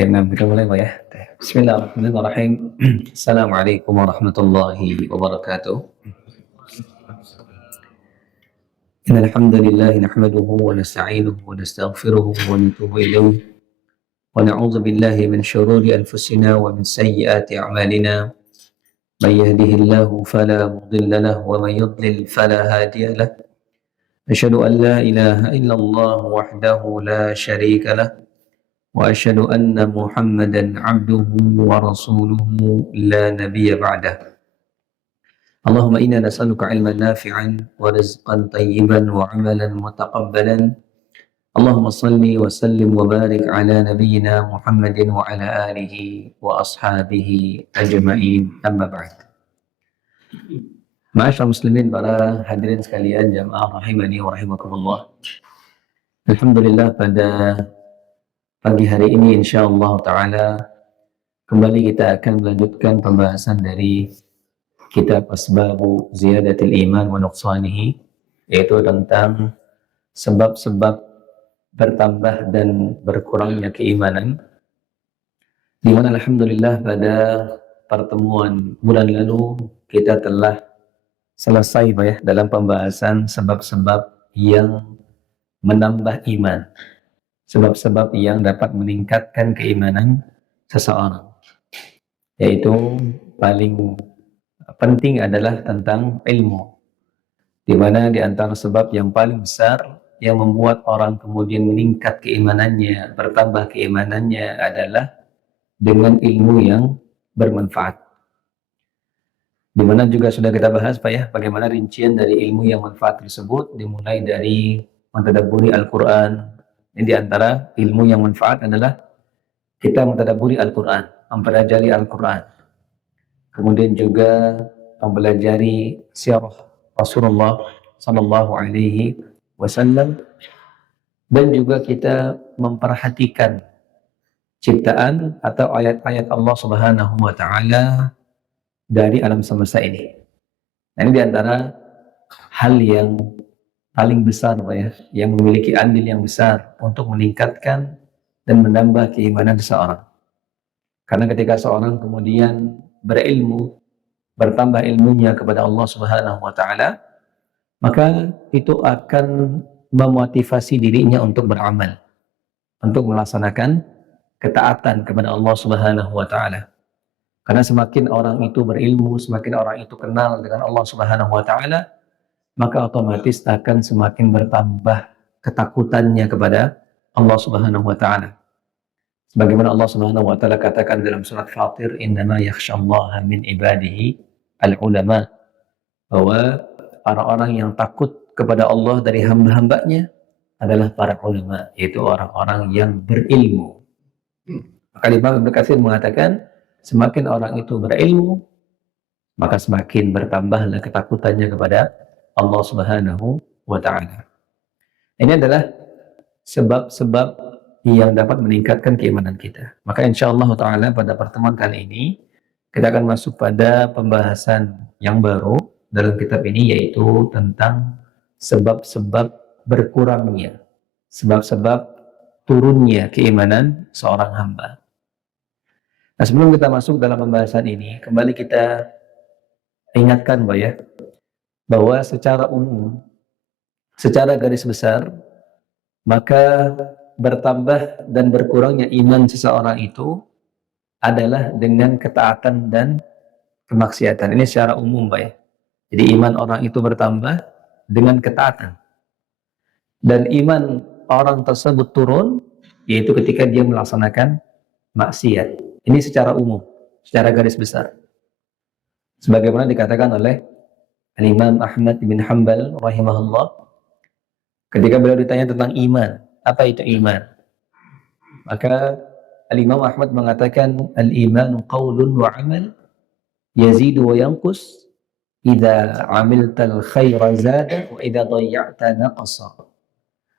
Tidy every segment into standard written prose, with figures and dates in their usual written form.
Nah, kita mulai Pak ya. Bismillahirrahmanirrahim. Assalamualaikum warahmatullahi wabarakatuh. Innal hamdalillah nahmaduhu wa nasta'inuhu wa nastaghfiruhu wa natubu ilayh wa na'udzu billahi min shururi anfusina wa min sayyiati a'malina. May yahdihillahu fala mudilla lahu wa may yudlil fala hadiya lahu. Asyhadu an la ilaha illallah wahdahu la syarika lahu وأشهد أن محمدا عبده ورسوله لا نبي بعده اللهم إنا نسألك علما نافعا ورزقا طيبا وعملا متقبلا اللهم صل وسلم وبارك على نبينا محمد وعلى آله وأصحابه أجمعين أما بعد. Ma'asyiral muslimin, para hadirin sekalian, jamaah rahimani wa rahimakumullah. Alhamdulillah, pada pagi hari ini insyaallah ta'ala kembali kita akan melanjutkan pembahasan dari kitab Asbabu Ziyadatil Iman wa Nuqsanihi, yaitu tentang sebab-sebab bertambah dan berkurangnya keimanan, di mana alhamdulillah pada pertemuan bulan lalu kita telah selesai Pak ya dalam pembahasan sebab-sebab yang menambah iman, sebab-sebab yang dapat meningkatkan keimanan seseorang, yaitu paling penting adalah tentang ilmu, di mana di antara sebab yang paling besar yang membuat orang kemudian meningkat keimanannya, bertambah keimanannya adalah dengan ilmu yang bermanfaat. Di mana juga sudah kita bahas Pak ya, bagaimana rincian dari ilmu yang manfaat tersebut, dimulai dari mentadabburi Al-Quran. Ini di antara ilmu yang manfaat adalah kita mentadabburi Al-Quran, mempelajari Al-Quran. Kemudian juga mempelajari sirah Rasulullah Sallallahu Alaihi Wasallam, dan juga kita memperhatikan ciptaan atau ayat-ayat Allah Subhanahu Wa Taala dari alam semesta ini. Nah, ini di antara hal yang paling besar Pak ya, yang memiliki andil yang besar untuk meningkatkan dan menambah keimanan seseorang. Karena ketika seorang kemudian berilmu, bertambah ilmunya kepada Allah Subhanahu wa taala, maka itu akan memotivasi dirinya untuk beramal, untuk melaksanakan ketaatan kepada Allah Subhanahu wa taala. Karena semakin orang itu berilmu, semakin orang itu kenal dengan Allah Subhanahu wa taala, maka otomatis akan semakin bertambah ketakutannya kepada Allah Subhanahu wa taala. Sebagaimana Allah Subhanahu wa taala katakan dalam surat Fatir, "Innama yakhsyallaha min ibadihi al-ulama", bahwa orang-orang yang takut kepada Allah dari hamba-hambanya adalah para ulama, yaitu orang-orang yang berilmu. Maka Imam Ibnu Katsir mengatakan, semakin orang itu berilmu, maka semakin bertambahlah ketakutannya kepada Allah Subhanahu wa taala. Ini adalah sebab-sebab yang dapat meningkatkan keimanan kita. Maka insyaallah taala pada pertemuan kali ini kita akan masuk pada pembahasan yang baru dalam kitab ini, yaitu tentang sebab-sebab berkurangnya, sebab-sebab turunnya keimanan seorang hamba. Nah, sebelum kita masuk dalam pembahasan ini, kembali kita ingatkan Pak ya, bahwa secara umum, secara garis besar, maka bertambah dan berkurangnya iman seseorang itu adalah dengan ketaatan dan kemaksiatan. Ini secara umum Pak ya. Jadi iman orang itu bertambah dengan ketaatan, dan iman orang tersebut turun yaitu ketika dia melaksanakan maksiat. Ini secara umum, secara garis besar. Sebagaimana dikatakan oleh Al-Imam Ahmad bin Hanbal rahimahullah, ketika beliau ditanya tentang iman, apa itu iman? Maka Al-Imam Ahmad mengatakan, al-imanu qaulun wa amal, yazidu wa yanqus, idza amiltal khaira zada wa idza dhayya'ta naqasa.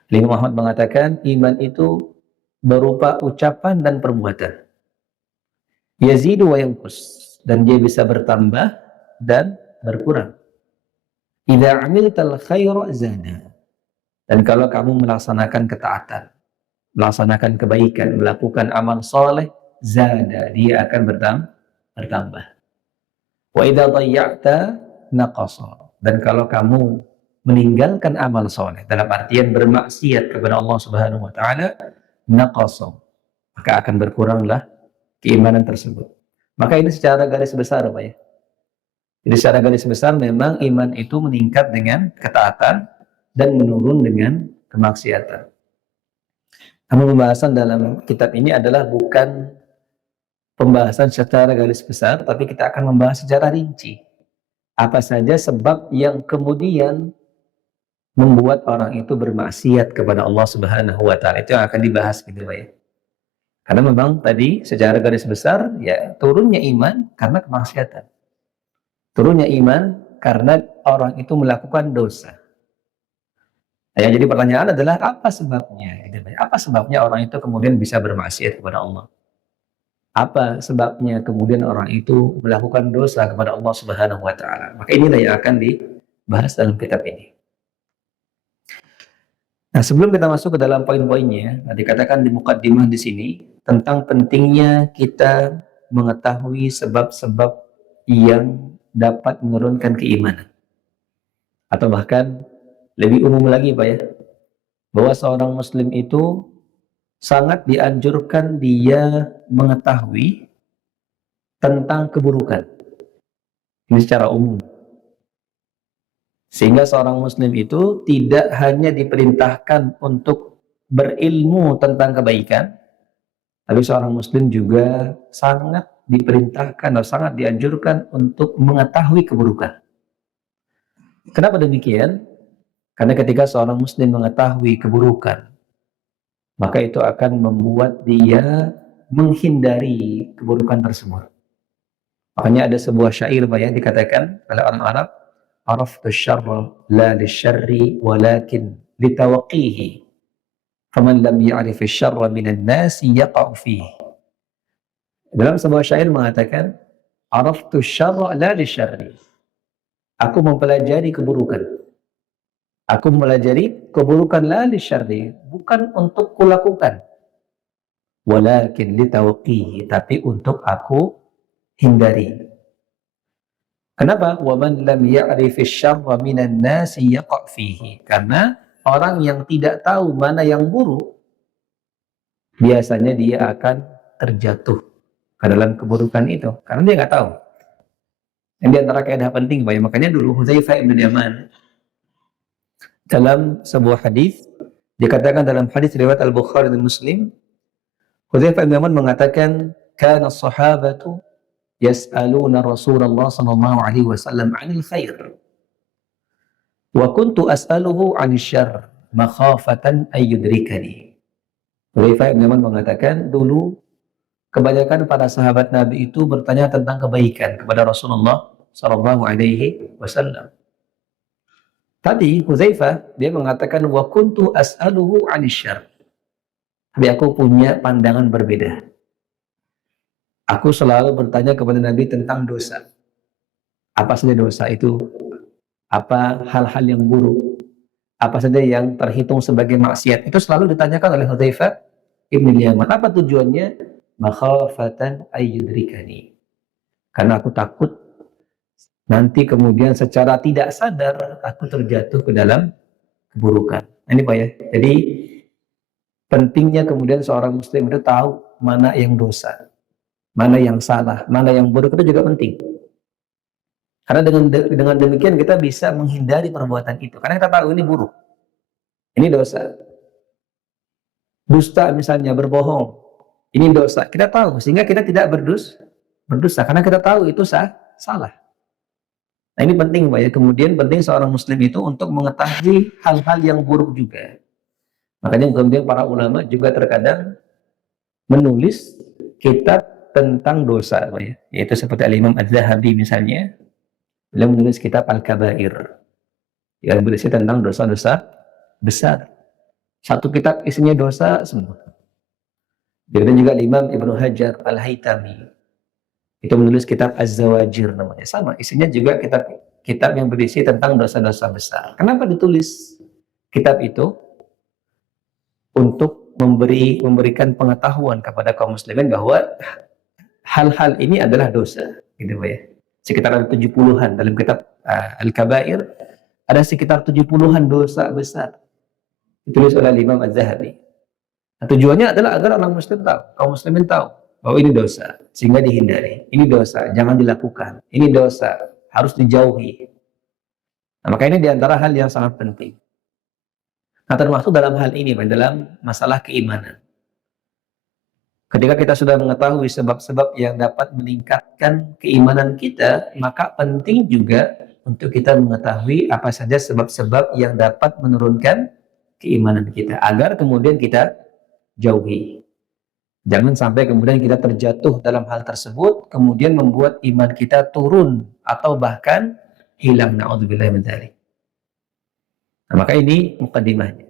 Al-Imam Ahmad mengatakan, iman itu berupa ucapan dan perbuatan. Yazidu wa yanqus, dan dia bisa bertambah dan berkurang. Idza amiltal khaira zada, dan kalau kamu melaksanakan ketaatan, melaksanakan kebaikan, melakukan amal soleh, zada, dia akan bertambah. Wa idza dhayya'ta naqasa. Dan kalau kamu meninggalkan amal soleh dalam artian bermaksiat kepada Allah Subhanahu wa taala, naqasa, maka akan berkuranglah keimanan tersebut. Maka ini secara garis besar, Pak ya. Jadi secara garis besar memang iman itu meningkat dengan ketaatan dan menurun dengan kemaksiatan. Namun pembahasan dalam kitab ini adalah bukan pembahasan secara garis besar, tapi kita akan membahas secara rinci. Apa saja sebab yang kemudian membuat orang itu bermaksiat kepada Allah Subhanahu wa taala. Itu yang akan dibahas gitu, Pak ya. Karena memang tadi secara garis besar ya turunnya iman karena kemaksiatan. Turunnya iman karena orang itu melakukan dosa. Nah, yang jadi pertanyaan adalah apa sebabnya? Apa sebabnya orang itu kemudian bisa bermaksiat kepada Allah? Apa sebabnya kemudian orang itu melakukan dosa kepada Allah Subhanahu wa taala? Maka inilah yang akan dibahas dalam kitab ini. Nah, sebelum kita masuk ke dalam poin-poinnya, dikatakan di mukaddimah di sini tentang pentingnya kita mengetahui sebab-sebab yang dapat menurunkan keimanan. Atau bahkan lebih umum lagi, Pak ya, bahwa seorang muslim itu sangat dianjurkan dia mengetahui tentang keburukan. Ini secara umum. Sehingga seorang muslim itu tidak hanya diperintahkan untuk berilmu tentang kebaikan, tapi seorang muslim juga sangat diperintahkan atau sangat dianjurkan untuk mengetahui keburukan. Kenapa demikian? Karena ketika seorang muslim mengetahui keburukan, maka itu akan membuat dia menghindari keburukan tersebut. Makanya ada sebuah syair yang dikatakan oleh orang Arab, araftu syarra la lisyarri walakin litawaqqihi faman lam ya'rif syarra minan nasi yaqa'u fihi. Dalam sebuah syair mengatakan, araftu syarra la lisyarri, aku mempelajari keburukan. Aku mempelajari keburukan la lisyarri, bukan untuk kulakukan, walakin litawaqqihi, tapi untuk aku hindari. Kenapa? وَمَنْ لَمْ يَعْرِفِ الشَّرَّ مِنَ النَّاسِ يَقَعْ فِيهِ. Karena orang yang tidak tahu mana yang buruk, biasanya dia akan terjatuh ke dalam keburukan itu. Karena dia nggak tahu. Yang di antara kaidah penting, Pak, makanya dulu Hudzaifah bin Yaman dalam sebuah hadis dikatakan dalam hadis riwayat Al-Bukhari dan Muslim, Hudzaifah bin Yaman mengatakan, kana as-sahabatu yas'aluna Rasulullah sallallahu alaihi wasallam 'anil khair wa kuntu as'aluhu 'anil syarr makhafatan ay yudrikani. Hudzaifah bin Yaman mengatakan, dulu kebanyakan para sahabat Nabi itu bertanya tentang kebaikan kepada Rasulullah sallallahu alaihi wasallam. Tadi Hudzaifah dia mengatakan wa kuntu as'aluhu 'anil syarr. Tapi aku punya pandangan berbeda. Aku selalu bertanya kepada Nabi tentang dosa. Apa saja dosa itu? Apa hal-hal yang buruk? Apa saja yang terhitung sebagai maksiat? Itu selalu ditanyakan oleh Hudzaifah ibn Yaman. Apa tujuannya? Makhafatan ayyudrikani. Karena aku takut nanti kemudian secara tidak sadar aku terjatuh ke dalam keburukan. Ini Pak ya. Jadi pentingnya kemudian seorang muslim itu tahu mana yang dosa, mana yang salah, mana yang buruk, itu juga penting. Karena dengan demikian kita bisa menghindari perbuatan itu. Karena kita tahu ini buruk, ini dosa. Dusta misalnya, berbohong, ini dosa. Kita tahu, sehingga kita tidak berdosa. Karena kita tahu itu salah. Nah ini penting Pak ya. Kemudian penting seorang muslim itu untuk mengetahui hal-hal yang buruk juga. Makanya kemudian para ulama juga terkadang menulis kitab tentang dosa, ya. Yaitu seperti Al-Imam Az-Zahabi misalnya, beliau menulis kitab Al-Kabair yang berisi tentang dosa-dosa besar. Satu kitab isinya dosa semua. Dan juga Imam Ibnu Hajar Al-Haytami itu menulis kitab Az-Zawajir namanya, sama isinya juga kitab yang berisi tentang dosa-dosa besar. Kenapa ditulis kitab itu? Untuk memberikan pengetahuan kepada kaum muslimin bahwa hal-hal ini adalah dosa, gitu Pak ya. Sekitar ada 70-an dalam kitab Al-Kabair, ada sekitar 70-an dosa besar ditulis oleh Imam Az-Zahabi. Nah, tujuannya adalah agar orang muslim tahu, kaum muslimin tahu bahwa ini dosa, sehingga dihindari. Ini dosa, jangan dilakukan. Ini dosa, harus dijauhi. Nah, maka ini diantara hal yang sangat penting. Nah, termasuk dalam hal ini, dalam masalah keimanan. Ketika kita sudah mengetahui sebab-sebab yang dapat meningkatkan keimanan kita, maka penting juga untuk kita mengetahui apa saja sebab-sebab yang dapat menurunkan keimanan kita, agar kemudian kita jauhi. Jangan sampai kemudian kita terjatuh dalam hal tersebut, kemudian membuat iman kita turun atau bahkan hilang. Na'udzubillah min dzalik. Nah, maka ini mukadimahnya.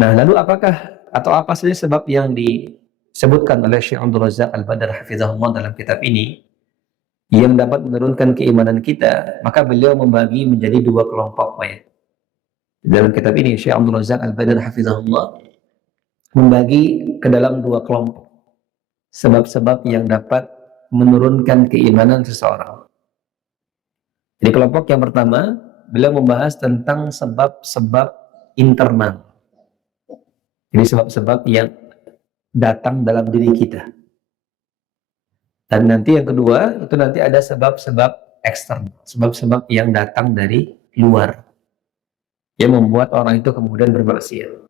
Nah, lalu apakah atau apa saja sebab yang disebutkan oleh Syekh Abdul Razak Al-Badr hafizahullah dalam kitab ini yang dapat menurunkan keimanan kita? Maka beliau membagi menjadi dua kelompok, Pak ya. Dalam kitab ini Syekh Abdul Razak Al-Badr hafizahullah membagi ke dalam dua kelompok sebab-sebab yang dapat menurunkan keimanan seseorang. Jadi kelompok yang pertama, beliau membahas tentang sebab-sebab internal. Jadi sebab-sebab yang datang dalam diri kita. Dan nanti yang kedua, itu nanti ada sebab-sebab eksternal, sebab-sebab yang datang dari luar, yang membuat orang itu kemudian bermaksiat,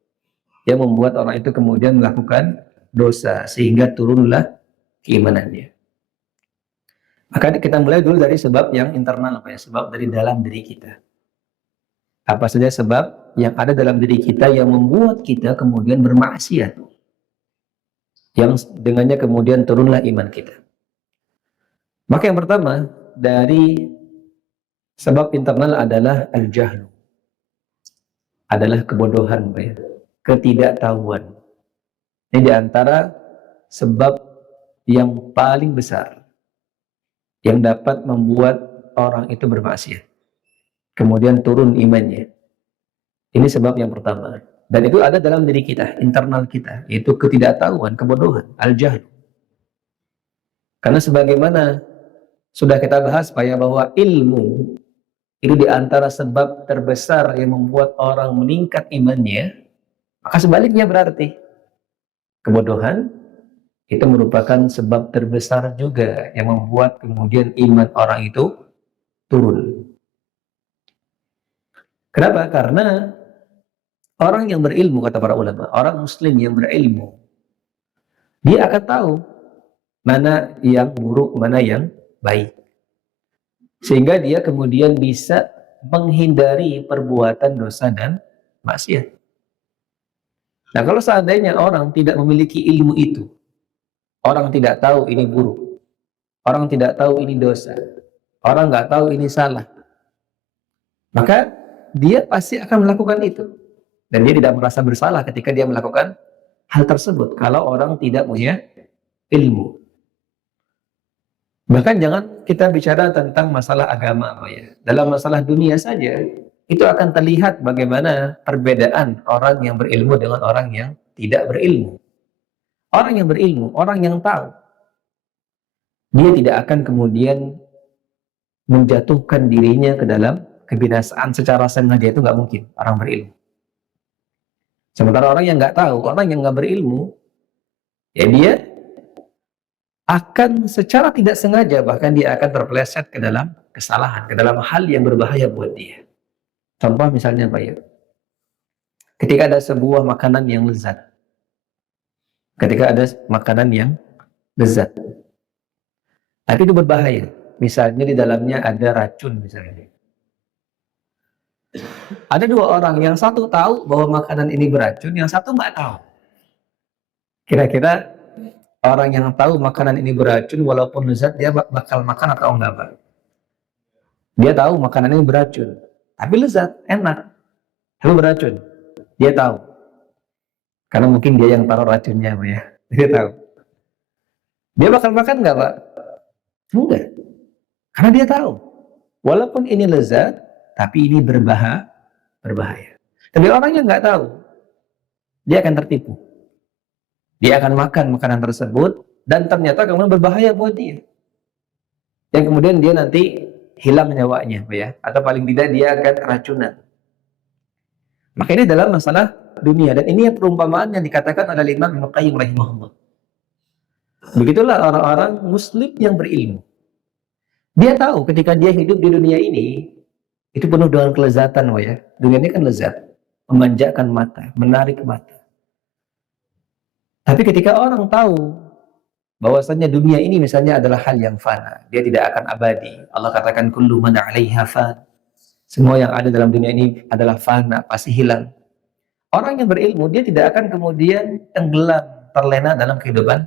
yang membuat orang itu kemudian melakukan dosa, sehingga turunlah keimanannya. Maka kita mulai dulu dari sebab yang internal, apa ya? Sebab dari dalam diri kita. Apa saja sebab yang ada dalam diri kita yang membuat kita kemudian bermaksiat, yang dengannya kemudian turunlah iman kita. Maka yang pertama dari sebab internal adalah al-jahlu, adalah kebodohan, ketidaktahuan. Ini diantara sebab yang paling besar yang dapat membuat orang itu bermaksiat, kemudian turun imannya. Ini sebab yang pertama. Dan itu ada dalam diri kita, internal kita, yaitu ketidaktahuan, kebodohan, al-jahl. Karena sebagaimana sudah kita bahas bahwa ilmu itu diantara sebab terbesar yang membuat orang meningkat imannya, maka sebaliknya berarti kebodohan itu merupakan sebab terbesar juga yang membuat kemudian iman orang itu turun. Kenapa? Karena orang yang berilmu, kata para ulama, orang muslim yang berilmu, dia akan tahu mana yang buruk, mana yang baik. Sehingga dia kemudian bisa menghindari perbuatan dosa dan maksiat. Nah, kalau seandainya orang tidak memiliki ilmu itu, orang tidak tahu ini buruk, orang tidak tahu ini dosa, orang nggak tahu ini salah, maka dia pasti akan melakukan itu. Dan dia tidak merasa bersalah ketika dia melakukan hal tersebut, kalau orang tidak punya ilmu. Bahkan jangan kita bicara tentang masalah agama, dalam masalah dunia saja, itu akan terlihat bagaimana perbedaan orang yang berilmu dengan orang yang tidak berilmu. Orang yang berilmu, orang yang tahu, dia tidak akan kemudian menjatuhkan dirinya ke dalam kebinasaan secara sengaja. Itu nggak mungkin orang berilmu. Sementara orang yang nggak tahu, orang yang nggak berilmu, ya dia akan secara tidak sengaja, bahkan dia akan terpeleset ke dalam kesalahan, ke dalam hal yang berbahaya buat dia. Contoh misalnya, Pak ya, ketika ada sebuah makanan yang lezat, ketika ada makanan yang lezat, tapi itu berbahaya. Misalnya di dalamnya ada racun misalnya. Ada dua orang, yang satu tahu bahwa makanan ini beracun, yang satu nggak tahu. Kira-kira orang yang tahu makanan ini beracun, walaupun lezat, dia bakal makan atau enggak, Pak? Dia tahu makanan ini beracun, tapi lezat, enak, tapi beracun. Dia tahu. Karena mungkin dia yang taruh racunnya, Pak ya. Dia tahu. Dia bakal makan enggak, Pak? Enggak. Karena dia tahu. Walaupun ini lezat, tapi ini berbahaya. Tapi orang yang nggak tahu, dia akan tertipu. Dia akan makan makanan tersebut dan ternyata kemudian berbahaya buat dia. Yang kemudian dia nanti hilang nyawanya, ya, atau paling tidak dia akan keracunan. Maka ini adalah masalah dunia, dan ini perumpamaan yang dikatakan oleh Imam Ibnu Qayyim rahimahullah. Begitulah orang-orang muslim yang berilmu. Dia tahu ketika dia hidup di dunia ini itu penuh dengan kelezatan, ya. Dunia ini kan lezat, memanjakan mata, menarik mata. Tapi ketika orang tahu bahwasanya dunia ini misalnya adalah hal yang fana, dia tidak akan abadi. Allah katakan kullu man 'alaiha fan. Semua yang ada dalam dunia ini adalah fana, pasti hilang. Orang yang berilmu, dia tidak akan kemudian tenggelam, terlena dalam kehidupan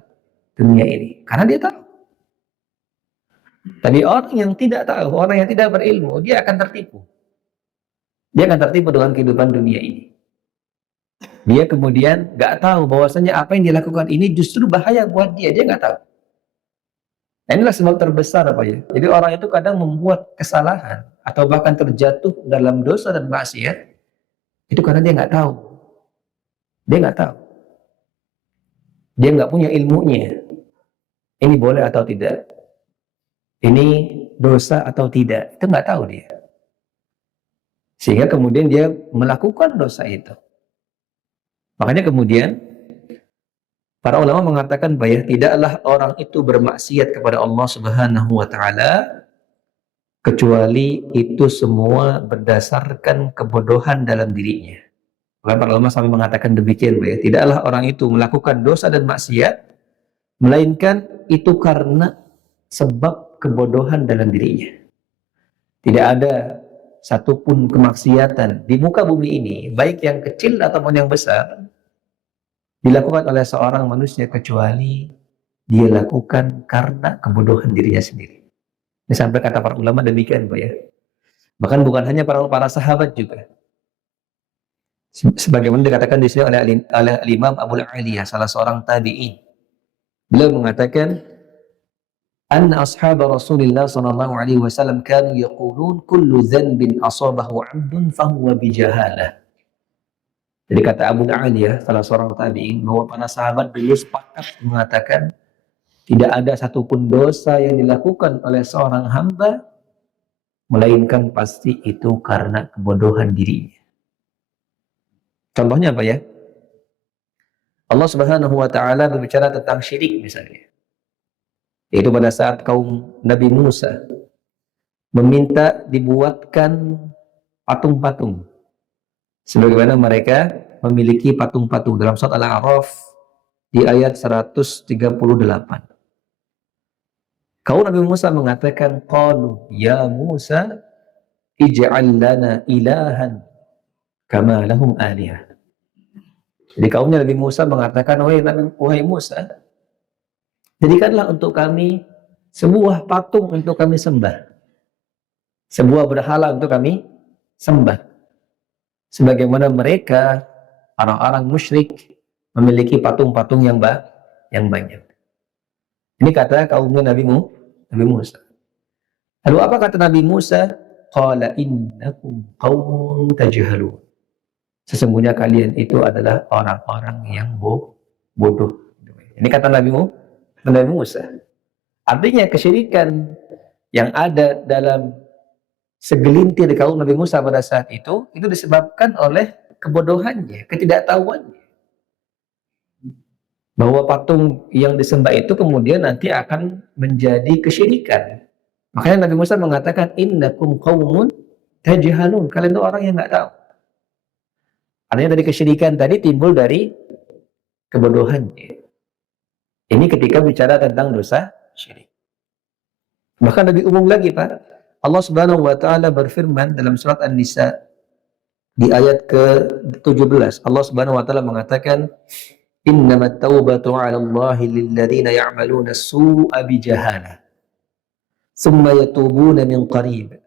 dunia ini. Karena dia tahu. Tapi orang yang tidak tahu, orang yang tidak berilmu, dia akan tertipu. Dia akan tertipu dengan kehidupan dunia ini. Dia kemudian nggak tahu bahwasanya apa yang dilakukan ini justru bahaya buat dia. Dia nggak tahu. Nah, inilah sebab terbesar, apa ya. Jadi orang itu kadang membuat kesalahan atau bahkan terjatuh dalam dosa dan maksiat itu karena dia nggak tahu. Dia nggak tahu. Dia nggak punya ilmunya. Ini boleh atau tidak? Ini dosa atau tidak? Itu nggak tahu dia. Sehingga kemudian dia melakukan dosa itu. Makanya kemudian para ulama mengatakan bahwa tidaklah orang itu bermaksiat kepada Allah Subhanahu wa taala kecuali itu semua berdasarkan kebodohan dalam dirinya. Maka para ulama sampai mengatakan demikian, bahwa tidaklah orang itu melakukan dosa dan maksiat melainkan itu karena sebab kebodohan dalam dirinya. Tidak ada satupun kemaksiatan di muka bumi ini, baik yang kecil ataupun yang besar, dilakukan oleh seorang manusia kecuali dia lakukan karena kebodohan dirinya sendiri. Ini sampai kata para ulama demikian, Pak, ya. Bahkan bukan hanya para sahabat juga. Sebagaimana dikatakan di sini oleh Imam Abu Aliyah, salah seorang tabi'in. Beliau mengatakan, anna ashab Rasulullah sallallahu alaihi wasallam kanu yaqulun kullu dhanbin asabahu 'abdun fahuwa bijahalah. Jadi kata Abu Aliyah, salah seorang tabi'in, bahwa para sahabat beliau sepakat mengatakan tidak ada satupun dosa yang dilakukan oleh seorang hamba melainkan pasti itu karena kebodohan dirinya. Contohnya apa, ya? Allah Subhanahu wa taala berbicara tentang syirik misalnya. Yaitu pada saat kaum Nabi Musa meminta dibuatkan patung-patung. Sebagaimana mereka memiliki patung-patung dalam surat Al-A'raf di ayat 138. Kaum Nabi Musa mengatakan, qalu ya Musa ij'al lana ilahan kama lahum alihah. Jadi kaumnya Nabi Musa mengatakan, wahai Musa, jadikanlah untuk kami sebuah patung untuk kami sembah, sebuah berhala untuk kami sembah, sebagaimana mereka orang-orang musyrik memiliki patung-patung yang banyak. Ini kata kaumnya Nabi Musa. Lalu apa kata Nabi Musa? Qala innakum qaumun tajhalun. Sesungguhnya kalian itu adalah orang-orang yang bodoh. Ini kata Nabi Musa. Artinya kesyirikan yang ada dalam segelintir kaum Nabi Musa pada saat itu disebabkan oleh kebodohannya, ketidaktahuannya. Bahwa patung yang disembah itu kemudian nanti akan menjadi kesyirikan. Makanya Nabi Musa mengatakan, innakum qaumun tajhalun. Kalian itu orang yang nggak tahu. Artinya dari kesyirikan tadi timbul dari kebodohannya. Ini ketika bicara tentang dosa syirik. Bahkan lebih umum lagi, Pak. Allah Subhanahu wa taala berfirman dalam surat An-Nisa di ayat ke-17. Allah Subhanahu wa taala mengatakan, innamat taubatu 'ala Allahi lil ladzina ya'maluna as-su'a bijahalah thumma yatubuna min qarib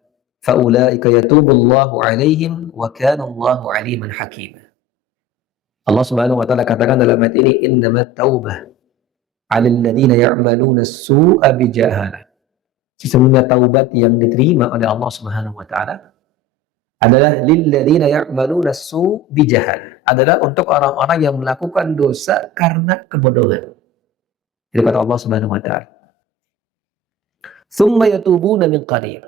faulaika yatubullahu 'alaihim wa kana Allahu 'aliman hakima. Allah Subhanahu wa taala katakan dalam ayat ini, innamat taubah 'alal ladzina ya'maluna as-su'a bijahalah. Sesungguhnya taubat yang diterima oleh Allah Subhanahu wa taala adalah lilladzina ya'maluna su bijahal, adalah untuk orang-orang yang melakukan dosa karena kebodohan. Itu kata Allah Subhanahu wa taala. Tsumma yatubuna min qarib.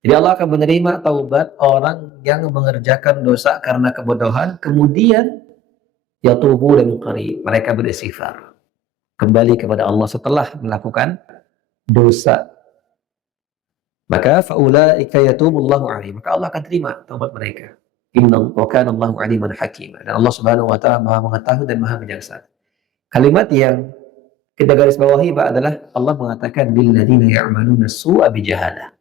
Jadi Allah akan menerima taubat orang yang mengerjakan dosa karena kebodohan, kemudian yatubuna min qarib, mereka beristighfar, kembali kepada Allah setelah melakukan dosa. Maka faulaika yatubullahu alaihim, maka Allah akan terima taubat mereka. Inna wa kana Allahu aliman hakima, dan Allah Subhanahu wa taala Maha mengetahui dan Maha bijaksana. Kalimat yang kita garis bawahi Pak adalah Allah mengatakan lilladzina ya'maluna su'a bijahalah,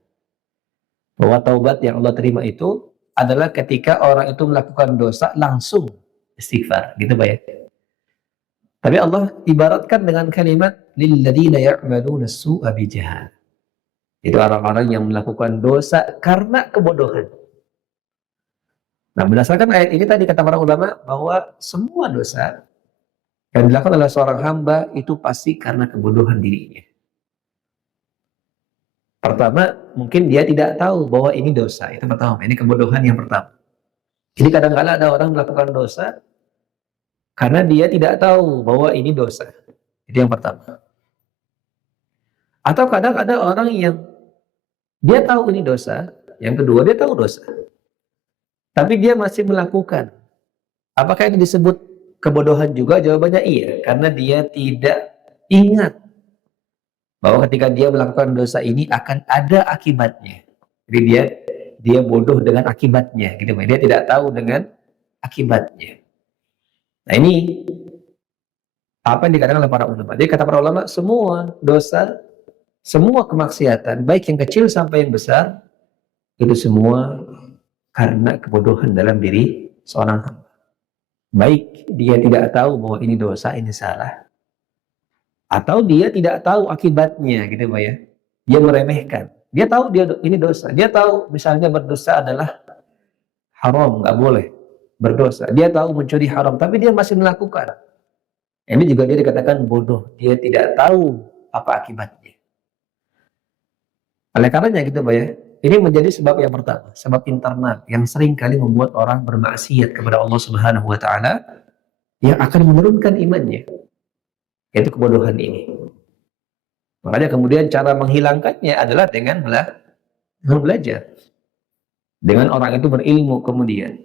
bahwa taubat yang Allah terima itu adalah ketika orang itu melakukan dosa langsung istighfar, gitu Pak ya. Tapi Allah ibaratkan dengan kalimat lilladzina ya'maluna su'a bijahalah, itu orang-orang yang melakukan dosa karena kebodohan. Nah, berdasarkan ayat ini tadi kata para ulama bahwa semua dosa yang dilakukan oleh seorang hamba itu pasti karena kebodohan dirinya. Pertama, mungkin dia tidak tahu bahwa ini dosa. Itu pertama, ini kebodohan yang pertama. Jadi kadang-kala ada orang melakukan dosa karena dia tidak tahu bahwa ini dosa. Itu yang pertama. Atau kadang ada orang yang dia tahu ini dosa, yang kedua dia tahu dosa, tapi dia masih melakukan. Apakah ini disebut kebodohan juga? Jawabannya iya, karena dia tidak ingat bahwa ketika dia melakukan dosa ini akan ada akibatnya. Jadi dia bodoh dengan akibatnya, gitu. Dia tidak tahu dengan akibatnya. Nah, ini apa yang dikatakan oleh para ulama. Jadi kata para ulama, semua dosa, semua kemaksiatan, baik yang kecil sampai yang besar, itu semua karena kebodohan dalam diri seorang hamba. Baik dia tidak tahu bahwa ini dosa, ini salah, atau dia tidak tahu akibatnya, gitu Pak ya. Dia meremehkan. Dia tahu ini dosa. Dia tahu misalnya berdosa adalah haram, nggak boleh berdosa. Dia tahu mencuri haram, tapi dia masih melakukan. Ini juga dia dikatakan bodoh. Dia tidak tahu apa akibatnya. Oleh karenanya gitu Pak ya, ini menjadi sebab yang pertama, sebab internal yang sering kali membuat orang bermaksiat kepada Allah Subhanahu wa taala, yang akan menurunkan imannya, yaitu kebodohan ini. Makanya kemudian cara menghilangkannya adalah dengan belajar. Dengan orang itu berilmu kemudian.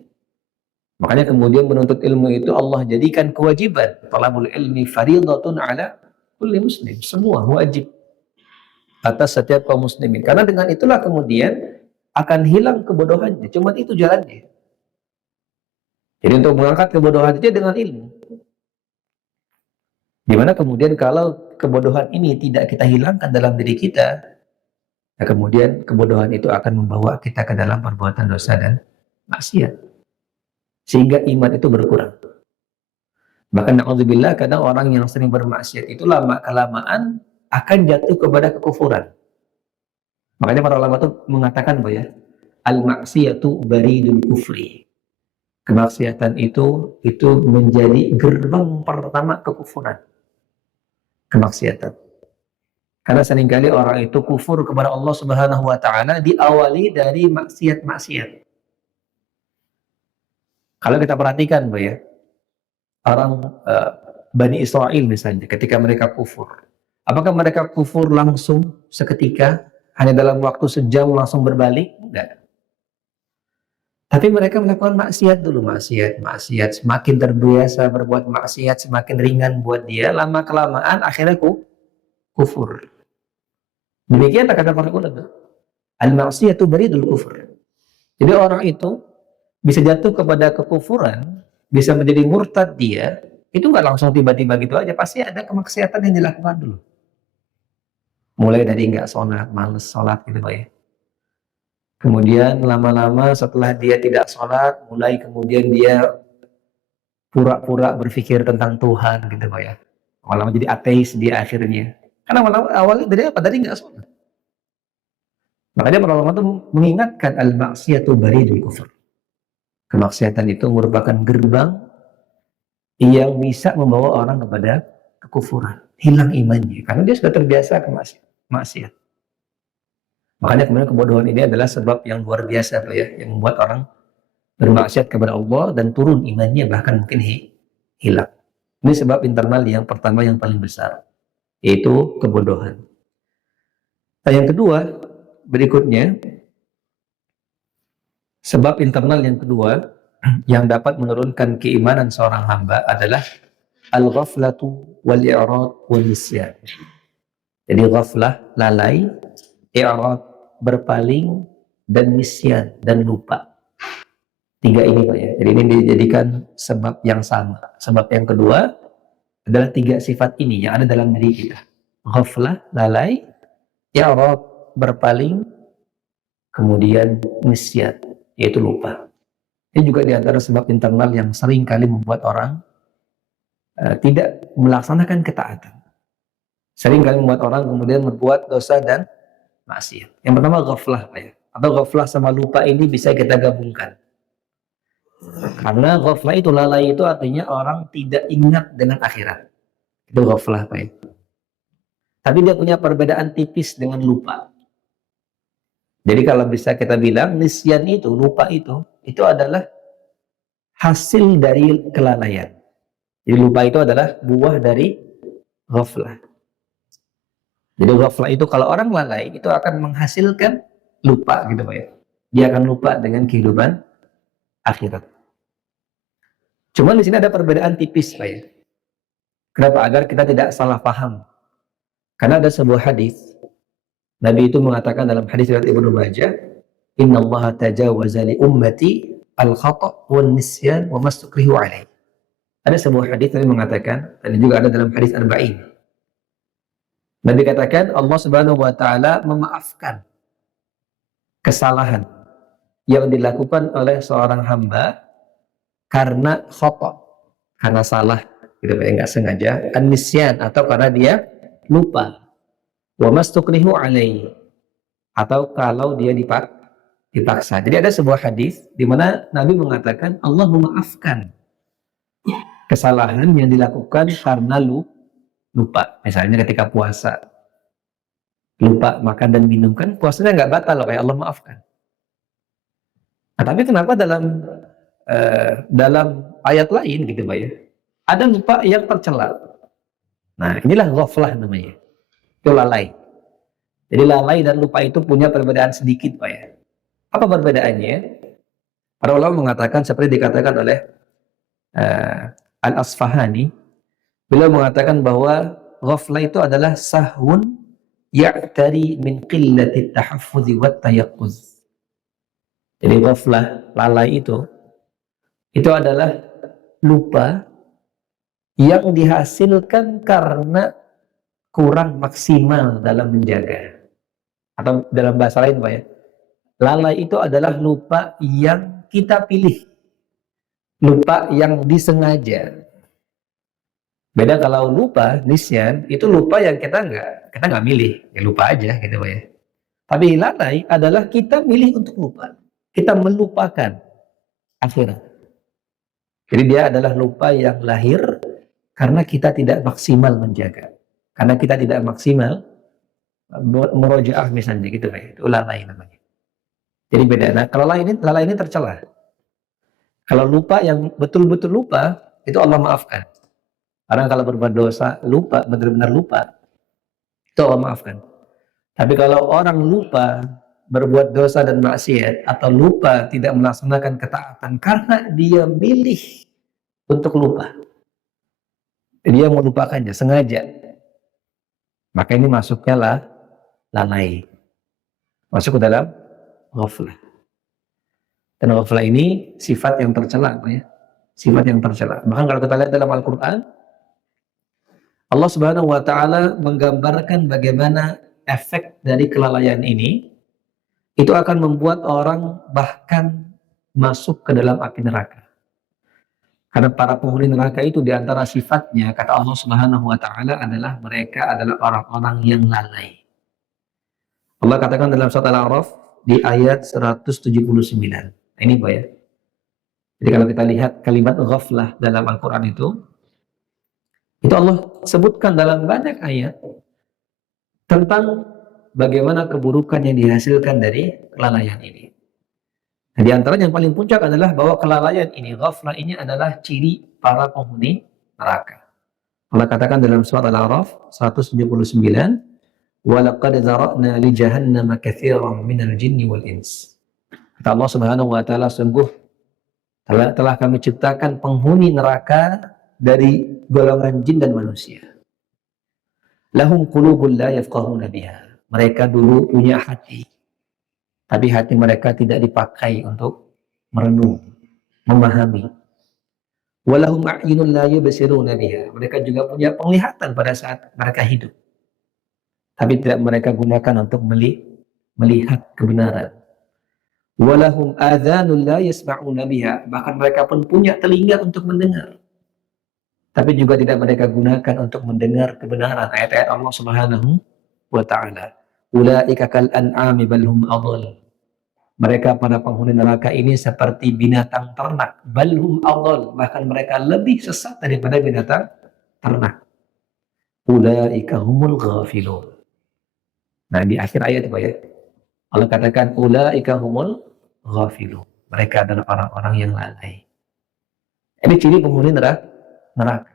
Makanya kemudian menuntut ilmu itu Allah jadikan kewajiban. Talabul ilmi fardhatun ala kulli muslim. Semua wajib atas setiap kaum muslimin. Karena dengan itulah kemudian akan hilang kebodohannya. Cuma itu jalannya. Jadi untuk mengangkat kebodohan itu dengan ilmu. Dimana kemudian kalau kebodohan ini tidak kita hilangkan dalam diri kita, nah kemudian kebodohan itu akan membawa kita ke dalam perbuatan dosa dan maksiat. Sehingga iman itu berkurang. Bahkan na'udzubillah, kadang orang yang sering bermaksiat itu lama-kelamaan akan jatuh kepada kekufuran. Makanya para ulama itu mengatakan bahwa ya, al-maksiyatu baridul kufri. Kemaksiatan itu menjadi gerbang pertama kekufuran. Kemaksiatan. Karena seringkali orang itu kufur kepada Allah Subhanahu wa taala diawali dari maksiat-maksiat. Kalau kita perhatikan Pak ya, orang Bani Israel misalnya ketika mereka kufur, apakah mereka kufur langsung seketika, hanya dalam waktu sejam langsung berbalik? Enggak. Tapi mereka melakukan maksiat dulu, maksiat, semakin terbiasa berbuat maksiat, semakin ringan buat dia, lama-kelamaan akhirnya kufur. Demikian kata para ulama, al-maksiyatu baridul kufur. Jadi orang itu bisa jatuh kepada kekufuran, bisa menjadi murtad dia, itu nggak langsung tiba-tiba gitu aja, pasti ada kemaksiatan yang dilakukan dulu. Mulai dari nggak sholat, males sholat gitu Pak ya. Kemudian lama-lama setelah dia tidak sholat, mulai kemudian dia pura-pura berpikir tentang Tuhan gitu Pak ya. Lama-lama jadi ateis dia akhirnya. Karena awalnya dari apa? Dari nggak sholat. Makanya para ulama itu mengingatkan al-maksiyatu baridul kufur. Kemaksiatan itu merupakan gerbang yang bisa membawa orang kepada kekufuran, hilang imannya, karena dia sudah terbiasa ke maksiat. Makanya kemudian kebodohan ini adalah sebab yang luar biasa, Pak ya, yang membuat orang bermaksiat kepada Allah dan turun imannya, bahkan mungkin hilang. Ini sebab internal yang pertama yang paling besar, yaitu kebodohan. Nah, yang kedua, berikutnya, sebab internal yang kedua yang dapat menurunkan keimanan seorang hamba adalah al-ghaflatu wal-i'rad wal-nisyan. Jadi ghaflah, lalai, i'rad, berpaling, dan nisyan, dan lupa. Tiga ini, Pak ya. Jadi ini dijadikan sebab yang sama. Sebab yang kedua adalah tiga sifat ini yang ada dalam diri kita. Ghaflah, lalai, i'rad, berpaling, kemudian nisyan, yaitu lupa. Ini juga diantara sebab internal yang sering kali membuat orang tidak melaksanakan ketaatan. Sering kali membuat orang kemudian berbuat dosa dan maksiat. Yang pertama ghaflah, Pak ya. Atau ghaflah sama lupa ini bisa kita gabungkan. Karena ghaflah itu, lalai itu artinya orang tidak ingat dengan akhirat. Itu ghaflah, Pak ya. Tapi dia punya perbedaan tipis dengan lupa. Jadi kalau bisa kita bilang nisyan itu, lupa itu adalah hasil dari kelalaian. Jadi lupa itu adalah buah dari ghaflah. Jadi ghaflah itu kalau orang lalai itu akan menghasilkan lupa gitu, Pak ya. Dia akan lupa dengan kehidupan akhirat. Cuman di sini ada perbedaan tipis, Pak ya. Kenapa? Agar kita tidak salah paham. Karena ada sebuah hadis, Nabi itu mengatakan dalam hadis riwayat Ibnu Majah, "Innallaha tajawaza li ummati al-khata' wan nisyan wa mastukrihu alaih." Ada sebuah hadis Nabi mengatakan, dan juga ada dalam hadis Arba'in. Nabi katakan Allah Subhanahu wa taala memaafkan kesalahan yang dilakukan oleh seorang hamba karena khata', karena salah, gitu ya, enggak sengaja, an-nisyan atau karena dia lupa, wa mastukrihu alaihi, atau kalau dia dipaksa. Jadi ada sebuah hadis di mana Nabi mengatakan Allah memaafkan kesalahan yang dilakukan karena lupa. Misalnya ketika puasa, lupa makan dan minum, kan puasanya nggak batal, kayak Allah maafkan. Nah, tapi kenapa dalam ayat lain gitu, Pak ya, ada lupa yang tercela. Nah, inilah ghaflah namanya. Itu lalai. Jadi lalai dan lupa itu punya perbedaan sedikit, Pak ya. Apa perbedaannya? Para ulama mengatakan seperti dikatakan oleh Al-Asfahani, beliau mengatakan bahwa ghaflah itu adalah sahwun ya'tari min qillati tahaffudzi wat tayaqquz. Jadi ghaflah, lalai itu adalah lupa yang dihasilkan karena kurang maksimal dalam menjaga. Atau dalam bahasa lain, Pak ya, lalai itu adalah lupa yang kita pilih, lupa yang disengaja. Beda kalau lupa nisyan, itu lupa yang kita nggak milih, ya lupa aja gitu, Pak ya. Tapi lalai adalah kita milih untuk lupa, kita melupakan akhirat. Jadi dia adalah lupa yang lahir karena kita tidak maksimal menjaga, karena kita tidak maksimal murojaah misalnya gitu, Pak ya. Itu lalai namanya. Jadi beda. Nah, kalau lalai ini tercela. Kalau lupa yang betul-betul lupa, itu Allah maafkan. Orang kalau berbuat dosa, lupa, benar-benar lupa, itu Allah maafkan. Tapi kalau orang lupa, berbuat dosa dan maksiat, atau lupa tidak melaksanakan ketaatan karena dia milih untuk lupa, dia melupakannya sengaja, maka ini masuknya lalai, masuk ke dalam ghaflah. Dan ghaflah ini sifat yang tercela, Pak ya. Sifat yang tercela. Bahkan kalau kita lihat dalam Al-Quran, Allah Subhanahu wa taala menggambarkan bagaimana efek dari kelalaian ini itu akan membuat orang bahkan masuk ke dalam api neraka. Karena para penghuni neraka itu diantara sifatnya, kata Allah Subhanahu wa taala, adalah mereka adalah orang-orang yang lalai. Allah katakan dalam surat Al-A'raf di ayat 179. Nah, ini, Pak ya. Jadi kalau kita lihat kalimat ghaflah dalam Al-Quran itu Allah sebutkan dalam banyak ayat tentang bagaimana keburukan yang dihasilkan dari kelalaian ini. Nah, di antara yang paling puncak adalah bahwa kelalaian ini, ghaflah ini adalah ciri para penghuni neraka. Allah katakan dalam surat Al-A'raf 179, "Walaqad dzara'na li jahannama katsiran minal jinni wal ins." Kata Allah Subhanahu wa taala, sungguh telah kami ciptakan penghuni neraka dari golongan jin dan manusia. Lahum qulubun la yafqahuna biha. Mereka dulu punya hati, tapi hati mereka tidak dipakai untuk merenung, memahami. Walahum a'yunun la yubsiruna biha. Mereka juga punya penglihatan pada saat mereka hidup, tapi tidak mereka gunakan untuk melihat kebenaran. Walahum adhanun la yasma'una biha. Bahkan mereka pun punya telinga untuk mendengar, tapi juga tidak mereka gunakan untuk mendengar kebenaran ayat-ayat Allah Subhanahu wa taala. Ulaika kal an'ami bal hum adall. Mereka para penghuni neraka ini seperti binatang ternak, bal hum adall, bahkan mereka lebih sesat daripada binatang ternak. Ulaika humul ghafilun. Nah, di akhir ayat itu ya, Allah katakan ulaika humul ghafilun. Mereka adalah orang-orang yang lalai. Ini ciri penghuni neraka.